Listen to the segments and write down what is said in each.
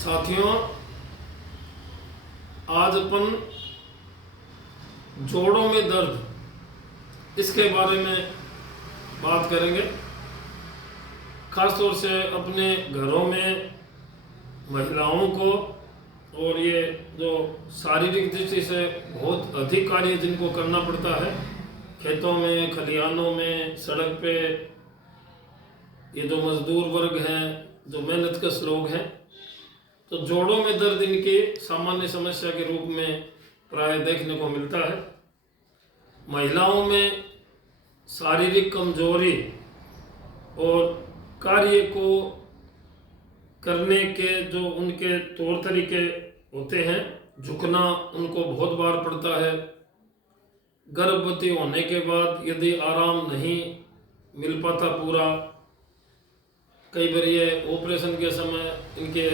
साथियों, आज अपन जोड़ों में दर्द इसके बारे में बात करेंगे। खास तौर से अपने घरों में महिलाओं को, और ये जो शारीरिक दृष्टि से बहुत अधिक कार्य जिनको करना पड़ता है, खेतों में, खलिहानों में, सड़क पे, ये जो मजदूर वर्ग हैं, जो मेहनतकश लोग हैं, तो जोड़ों में दर्द इनकी सामान्य समस्या के रूप में प्राय देखने को मिलता है। महिलाओं में शारीरिक कमजोरी और कार्य को करने के जो उनके तौर तरीके होते हैं, झुकना उनको बहुत बार पड़ता है। गर्भवती होने के बाद यदि आराम नहीं मिल पाता पूरा, कई बार ये ऑपरेशन के समय इनके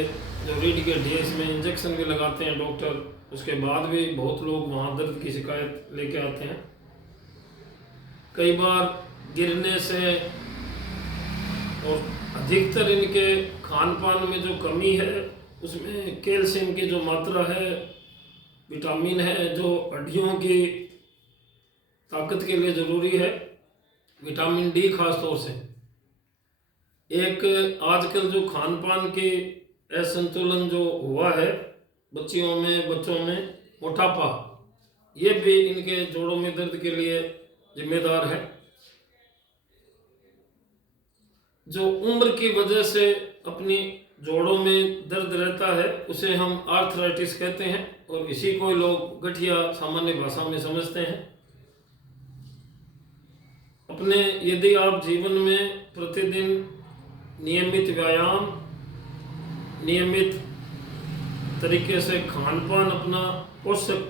जो रीढ़ के ढेस में इंजेक्शन भी लगाते हैं डॉक्टर, उसके बाद भी बहुत लोग वहाँ दर्द की शिकायत लेके आते हैं। कई बार गिरने से, और अधिकतर इनके खान पान में जो कमी है उसमें कैल्शियम की जो मात्रा है, विटामिन है जो हड्डियों की ताकत के लिए ज़रूरी है, विटामिन डी खास तौर से। एक आजकल जो खान पान के असंतुलन जो हुआ है बच्चियों में, बच्चों में, मोटापा, ये भी इनके जोड़ों में दर्द के लिए जिम्मेदार है। जो उम्र की वजह से अपनी जोड़ों में दर्द रहता है उसे हम आर्थराइटिस कहते हैं, और इसी को लोग गठिया सामान्य भाषा में समझते हैं। अपने यदि आप जीवन में प्रतिदिन नियमित व्यायाम, नियमित तरीके से खान पान अपना पोषक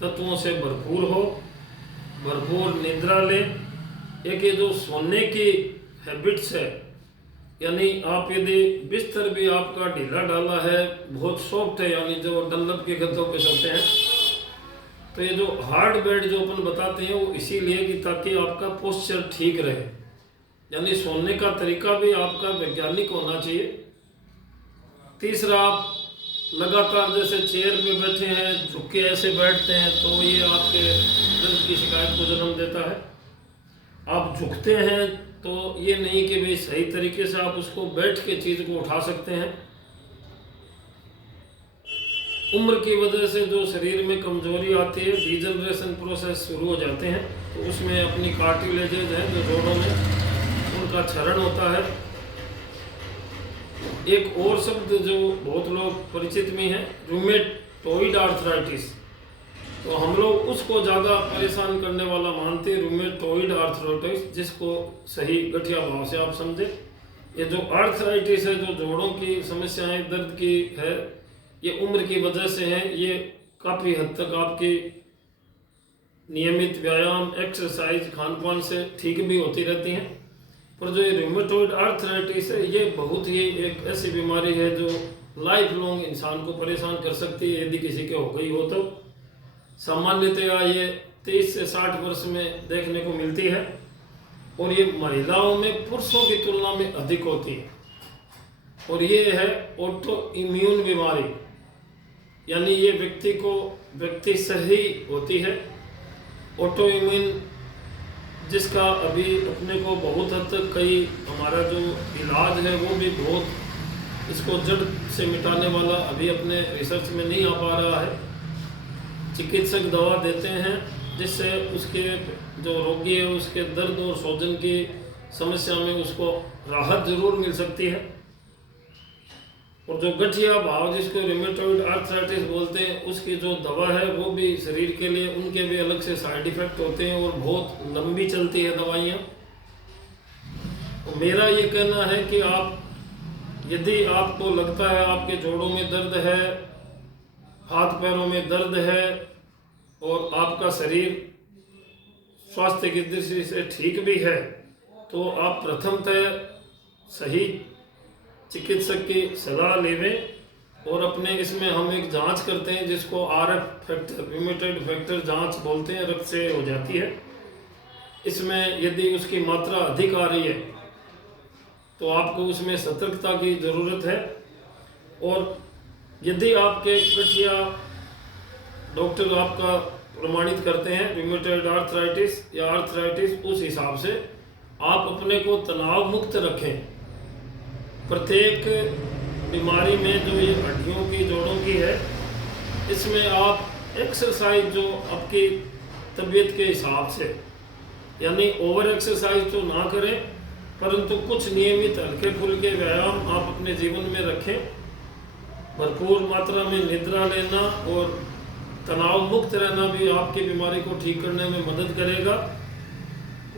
तत्वों से भरपूर हो, भरपूर निद्रा ले, एक ये जो सोने की हैबिट्स है, यानी आप यदि बिस्तर भी आपका ढीला ढाला है, बहुत सॉफ्ट है, यानी जो डंलप के गद्दों पे सोते हैं, तो ये जो हार्ड बेड जो अपन बताते हैं वो इसीलिए कि ताकि आपका पोस्चर ठीक रहे, यानी सोने का तरीका भी आपका वैज्ञानिक होना चाहिए। तीसरा, आप लगातार जैसे चेयर पे बैठे हैं, झुक के ऐसे बैठते हैं, तो ये आपके दर्द की शिकायत को जन्म देता है। आप झुकते हैं तो ये नहीं कि भाई सही तरीके से आप उसको बैठ के चीज़ को उठा सकते हैं। उम्र की वजह से जो शरीर में कमजोरी आती है, डिजनरेशन प्रोसेस शुरू हो जाते हैं, तो उसमें अपनी कार्टिलेजेज हैं जो जोड़ों में, उनका क्षरण होता है। एक और शब्द जो बहुत लोग परिचित में है, रूमेटॉइड आर्थराइटिस, तो हम लोग उसको ज़्यादा परेशान करने वाला मानते हैं, रूमेटॉइड आर्थराइटिस, जिसको सही गठिया भाव से आप समझे। ये जो आर्थराइटिस है, जो जोड़ों की समस्याएं दर्द की है, ये उम्र की वजह से है। ये काफ़ी हद तक आपकी नियमित व्यायाम, एक्सरसाइज, खान पान से ठीक भी होती रहती हैं। पर जो ये रूमेटॉइड आर्थराइटिस है, ये बहुत ही एक ऐसी बीमारी है जो लाइफ लॉन्ग इंसान को परेशान कर सकती है यदि किसी के हो गई हो तो। सामान्यतया ये 30 से 60 वर्ष में देखने को मिलती है, और ये महिलाओं में पुरुषों की तुलना में अधिक होती है। और ये है ऑटो इम्यून बीमारी, यानी ये व्यक्ति से ही होती है। ऑटो इम्यून जिसका अभी अपने को बहुत हद तक कई हमारा जो इलाज है वो भी बहुत इसको जड़ से मिटाने वाला अभी अपने रिसर्च में नहीं आ पा रहा है। चिकित्सक दवा देते हैं जिससे उसके जो रोगी है उसके दर्द और सूजन की समस्या में उसको राहत जरूर मिल सकती है। और जो गठिया भाव जिसको रूमेटॉइड आर्थराइटिस बोलते हैं, उसकी जो दवा है वो भी शरीर के लिए, उनके भी अलग से साइड इफेक्ट होते हैं और बहुत लंबी चलती है दवाइयाँ। तो मेरा ये कहना है कि आप यदि आपको लगता है आपके जोड़ों में दर्द है, हाथ पैरों में दर्द है, और आपका शरीर स्वास्थ्य की दृष्टि से ठीक भी है, तो आप प्रथमतः सही चिकित्सक की सलाह लेवें। और अपने इसमें हम एक जांच करते हैं जिसको RF फैक्टर, रूमेटॉइड फैक्टर जांच बोलते हैं, रक्त से हो जाती है। इसमें यदि उसकी मात्रा अधिक आ रही है तो आपको उसमें सतर्कता की ज़रूरत है। और यदि आपके गठिया डॉक्टर आपका प्रमाणित करते हैं रूमेटॉइड आर्थराइटिस या आर्थराइटिस, उस हिसाब से आप अपने को तनाव मुक्त रखें। प्रत्येक बीमारी में जो ये हड्डियों की जोड़ों की है, इसमें आप एक्सरसाइज जो आपकी तबीयत के हिसाब से, यानी ओवर एक्सरसाइज तो ना करें, परंतु कुछ नियमित हल्के फुल्के व्यायाम आप अपने जीवन में रखें। भरपूर मात्रा में निद्रा लेना और तनाव मुक्त रहना भी आपकी बीमारी को ठीक करने में मदद करेगा।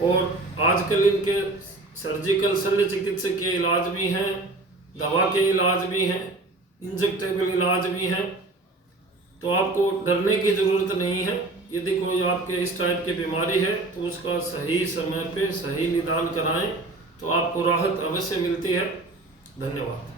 और आजकल इनके सर्जिकल शल्य चिकित्सकीय इलाज भी हैं, दवा के इलाज भी हैं, इंजेक्टेबल इलाज भी हैं, तो आपको डरने की ज़रूरत नहीं है। यदि कोई आपके इस टाइप की बीमारी है तो उसका सही समय पे सही निदान कराएं तो आपको राहत अवश्य मिलती है। धन्यवाद।